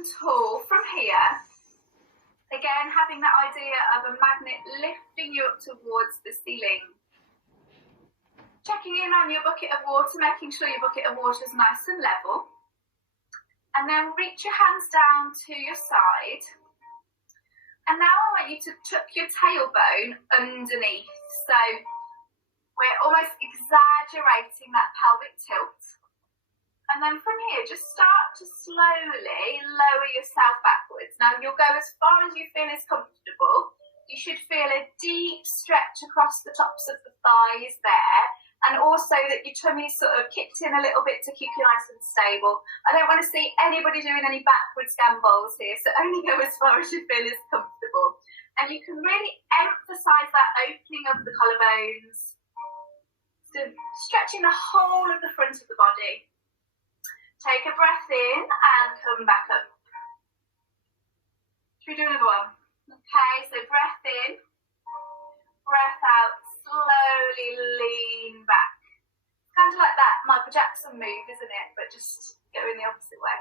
and tall from here. Again, having that idea of a magnet lifting you up towards the ceiling. Checking in on your bucket of water, making sure your bucket of water is nice and level. And then reach your hands down to your side. And now I want you to tuck your tailbone underneath. So we're almost exaggerating that pelvic tilt. And then from here, just start to slowly lower yourself backwards. Now you'll go as far as you feel is comfortable. You should feel a deep stretch across the tops of the thighs there. And also that your tummy's sort of kicked in a little bit to keep you nice and stable. I don't want to see anybody doing any backwards gambols here, so only go as far as you feel is comfortable. And you can really emphasize that opening of the collarbones. So stretching the whole of the front of the body. Take a breath in and come back up. Should we do another one? Okay, so breath in, breath out, slowly lean back. Kind of like that Michael Jackson move, isn't it? But just go in the opposite way.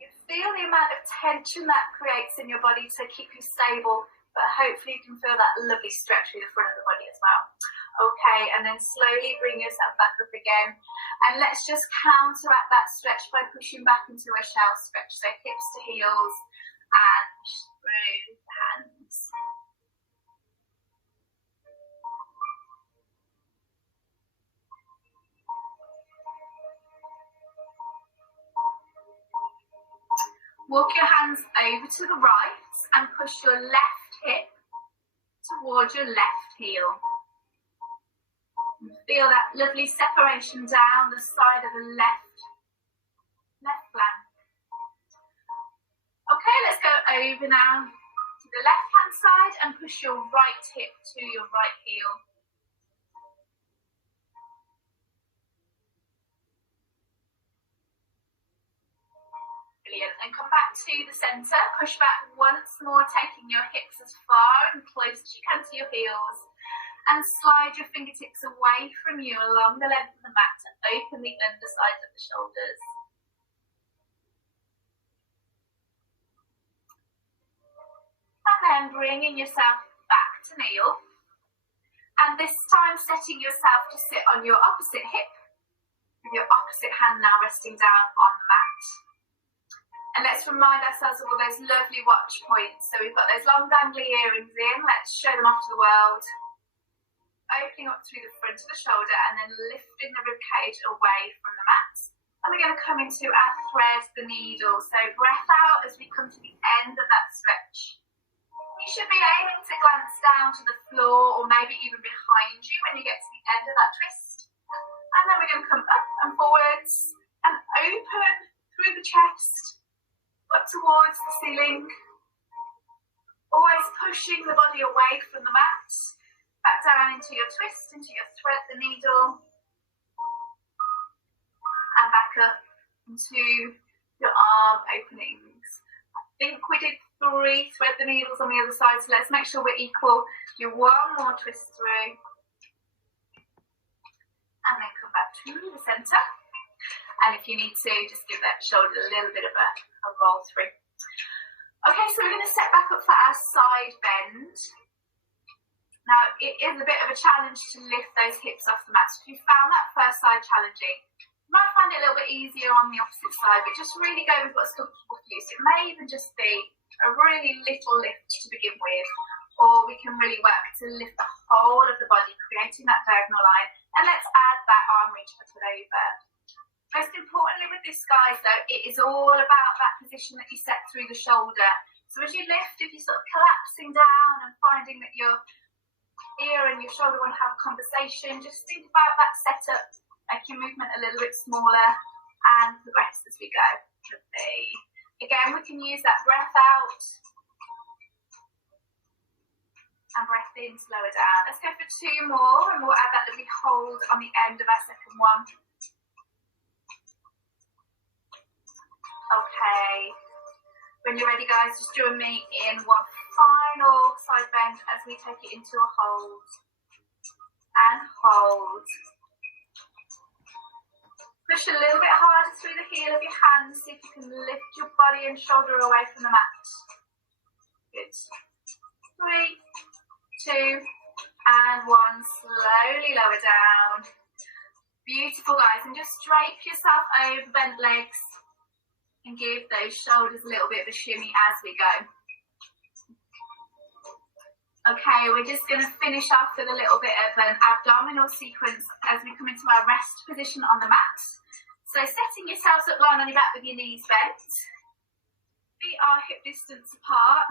You feel the amount of tension that creates in your body to keep you stable, but hopefully you can feel that lovely stretch through the front of the body as well. Okay, and then slowly bring yourself back up again. And let's just counteract that stretch by pushing back into a shell stretch. So hips to heels and through the hands. Walk your hands over to the right and push your left hip towards your left heel. Feel that lovely separation down the side of the left flank. Okay, let's go over now to the left hand side and push your right hip to your right heel. Brilliant. And come back to the centre. Push back once more, taking your hips as far and close as you can to your heels. And slide your fingertips away from you along the length of the mat to open the underside of the shoulders. And then bringing yourself back to kneel. And this time setting yourself to sit on your opposite hip, with your opposite hand now resting down on the mat. And let's remind ourselves of all those lovely watch points. So we've got those long dangly earrings in. Let's show them off to the world. Opening up through the front of the shoulder and then lifting the ribcage away from the mat. And we're going to come into our thread the needle. So breath out as we come to the end of that stretch. You should be aiming to glance down to the floor or maybe even behind you when you get to the end of that twist. And then we're going to come up and forwards and open through the chest, up towards the ceiling. Always pushing the body away from the mat. Back down into your twist, into your thread the needle. And back up into your arm openings. I think we did 3 thread the needles on the other side, so let's make sure we're equal. Do one more twist through. And then come back to the centre. And if you need to, just give that shoulder a little bit of a roll through. Okay, so we're going to set back up for our side bend. Now, it is a bit of a challenge to lift those hips off the mat. So if you found that first side challenging, you might find it a little bit easier on the opposite side, but just really go with what's comfortable for you. So it may even just be a really little lift to begin with, or we can really work to lift the whole of the body, creating that diagonal line. And let's add that arm reach put over. Most importantly with this, guys, though, it is all about that position that you set through the shoulder. So as you lift, if you're sort of collapsing down and finding that your ear and your shoulder want to have a conversation, just think about that setup, make your movement a little bit smaller and progress as we go. Again, we can use that breath out and breath in, slower down. Let's go for 2 more and we'll add that lovely hold on the end of our second one. Okay, when you're ready, guys, just join me in one final side bend as we take it into a hold and hold. Push a little bit harder through the heel of your hands. See if you can lift your body and shoulder away from the mat. Good. 3, 2, and 1. Slowly lower down. Beautiful, guys. And just drape yourself over bent legs and give those shoulders a little bit of a shimmy as we go. Okay, we're just going to finish off with a little bit of an abdominal sequence as we come into our rest position on the mat. So setting yourselves up lying on your back with your knees bent. Feet are hip distance apart.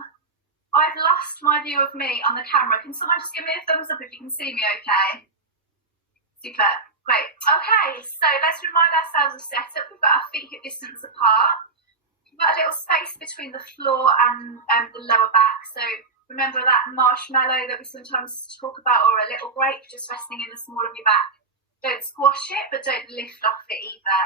I've lost my view of me on the camera. Can someone just give me a thumbs up if you can see me okay? Super. Great. Okay, so let's remind ourselves of setup. We've got our feet hip distance apart. We've got a little space between the floor and the lower back. So remember that marshmallow that we sometimes talk about, or a little break, just resting in the small of your back. Don't squash it, but don't lift off it either.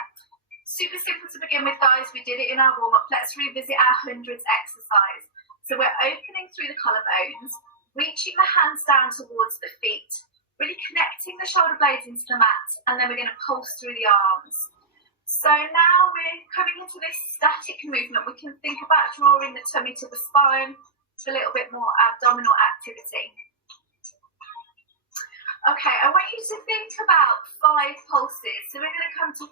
Super simple to begin with, guys. We did it in our warm-up. Let's revisit our hundreds exercise. So we're opening through the collarbones, reaching the hands down towards the feet, really connecting the shoulder blades into the mat, and then we're going to pulse through the arms. So now we're coming into this static movement. We can think about drawing the tummy to the spine, a little bit more abdominal activity. Okay, I want you to think about 5 pulses. So we're going to come to 1,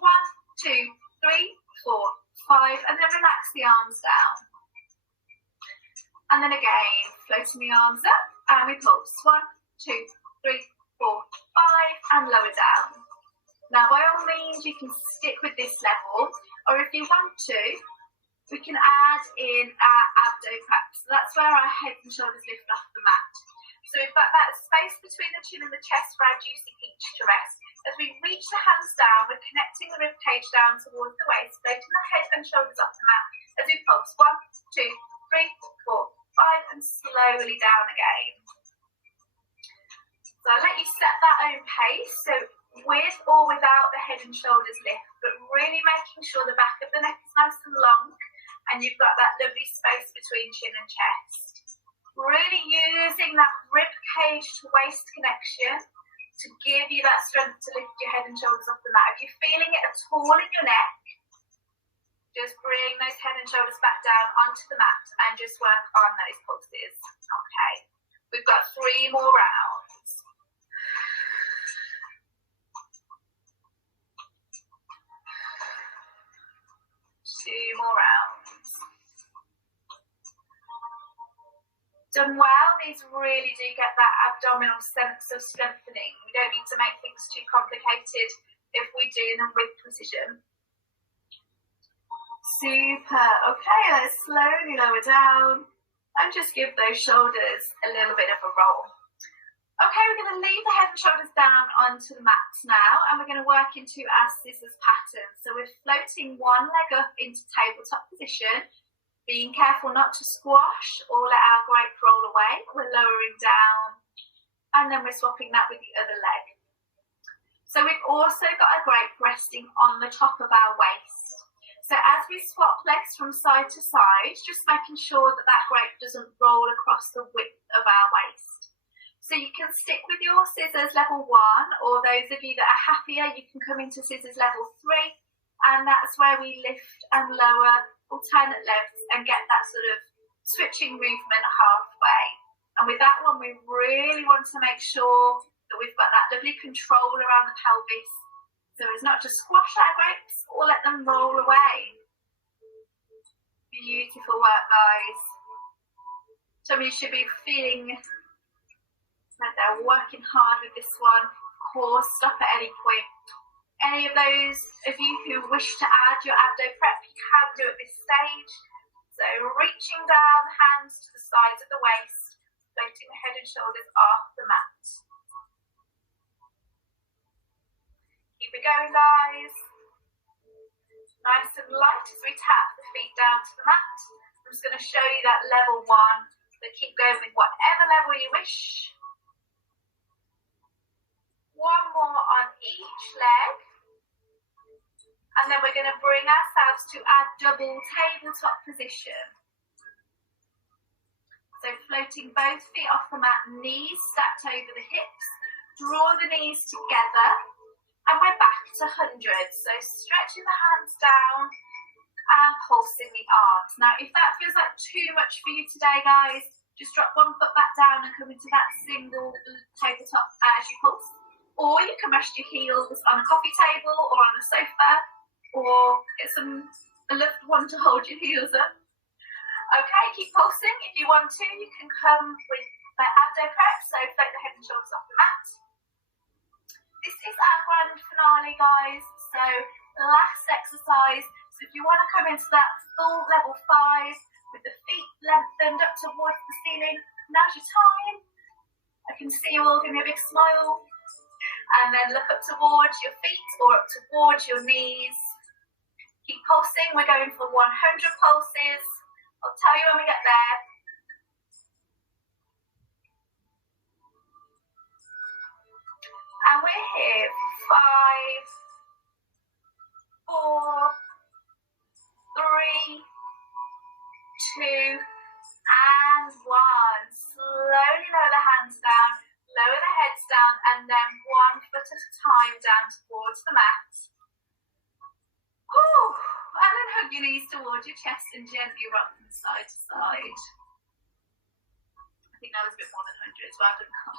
2, 3, 4, 5, and then relax the arms down. And then again, floating the arms up, and we pulse. 1, 2, 3, 4, 5, and lower down. Now, by all means, you can stick with this level, or if you want to, we can add in our abdo prep. So that's where our head and shoulders lift off the mat. So we've got that space between the chin and the chest for our juicy peach to rest. As we reach the hands down, we're connecting the rib cage down towards the waist, floating the head and shoulders off the mat as we pulse. 1, 2, 3, 4, 5, and slowly down again. So I'll let you set that own pace. So with or without the head and shoulders lift, but really making sure the back of the neck is nice and long, and you've got that lovely space between chin and chest. Really using that rib cage to waist connection to give you that strength to lift your head and shoulders off the mat. If you're feeling it at all in your neck, just bring those head and shoulders back down onto the mat and just work on those pulses. Okay, we've got 3 more rounds. Two more rounds. Done well. These really do get that abdominal sense of strengthening. We don't need to make things too complicated if we do them with precision. Super. Okay, let's slowly lower down and just give those shoulders a little bit of a roll. Okay, we're going to leave the head and shoulders down onto the mat now, and we're going to work into our scissors pattern. So we're floating one leg up into tabletop position, being careful not to squash or let our grape roll away. We're lowering down, and then we're swapping that with the other leg. So we've also got a grape resting on the top of our waist. So as we swap legs from side to side, just making sure that that grape doesn't roll across the width of our waist. So you can stick with your scissors level 1, or those of you that are happier, you can come into scissors level 3, and that's where we lift and lower alternate legs and get that sort of switching movement halfway. And with that one, we really want to make sure that we've got that lovely control around the pelvis, so as not to squash our grapes or let them roll away. Beautiful work, guys. Some of you should be feeling like they're working hard with this one. Of course, stop at any point. Any of those of you who wish to add your abdo prep, you can do at this stage. So reaching down, hands to the sides of the waist, floating the head and shoulders off the mat. Keep it going, guys. Nice and light as we tap the feet down to the mat. I'm just going to show you that level 1. So keep going with whatever level you wish. One more on each leg, and then we're going to bring ourselves to our double tabletop position. So floating both feet off the mat, knees stacked over the hips, draw the knees together, And we're back to 100. So stretching the hands down and pulsing the arms. Now, if that feels like too much for you today, guys, just drop one foot back down and come into that single tabletop as you pulse. Or you can rest your heels on a coffee table or on a sofa, or get a loved one to hold your heels up. Okay, keep pulsing. If you want to, you can come with the abdo prep, so float the head and shoulders off the mat. This is our grand finale, guys. So last exercise. So if you want to come into that full level 5 with the feet lengthened up towards the ceiling, now's your time. I can see you all give me a big smile. And then look up towards your feet or up towards your knees. Keep pulsing. We're going for 100 pulses. I'll tell you when we get there. And we're here for 5, 4, 3, 2, and 1. Slowly lower the hands down, lower the heads down, and then 1 foot at a time down towards the mat. Ooh, and then hug your knees towards your chest and gently rock them side to side. I think that was a bit more than 100 as well, didn't I?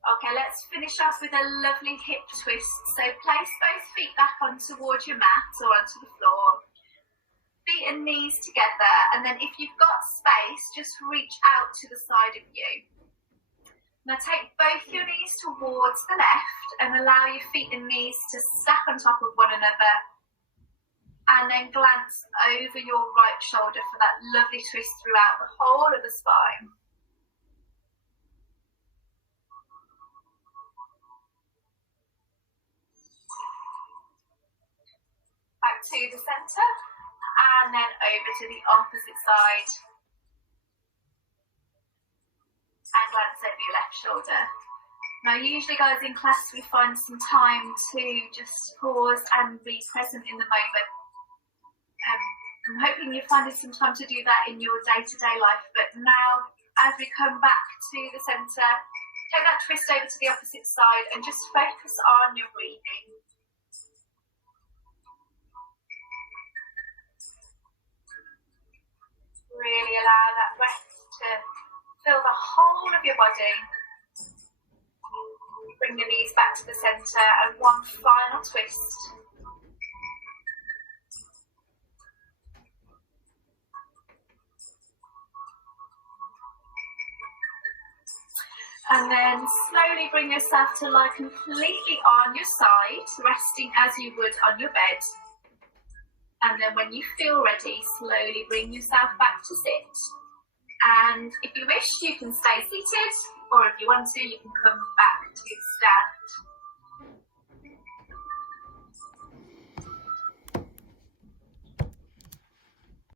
Okay, let's finish off with a lovely hip twist. So place both feet back on towards your mat or onto the floor. Feet and knees together, and then if you've got space, just reach out to the side of you. Now take both your knees towards the left and allow your feet and knees to stack on top of one another. And then glance over your right shoulder for that lovely twist throughout the whole of the spine. Back to the centre, and then over to the opposite side. And glance over your left shoulder. Now usually, guys, in class we find some time to just pause and be present in the moment. I'm hoping you're finding some time to do that in your day-to-day life, but now as we come back to the centre, take that twist over to the opposite side and just focus on your breathing. Really allow that breath to fill the whole of your body. Bring your knees back to the centre and one final twist. And then slowly bring yourself to lie completely on your side, resting as you would on your bed. And then when you feel ready, slowly bring yourself back to sit. And if you wish, you can stay seated, or if you want to, you can come back to stand.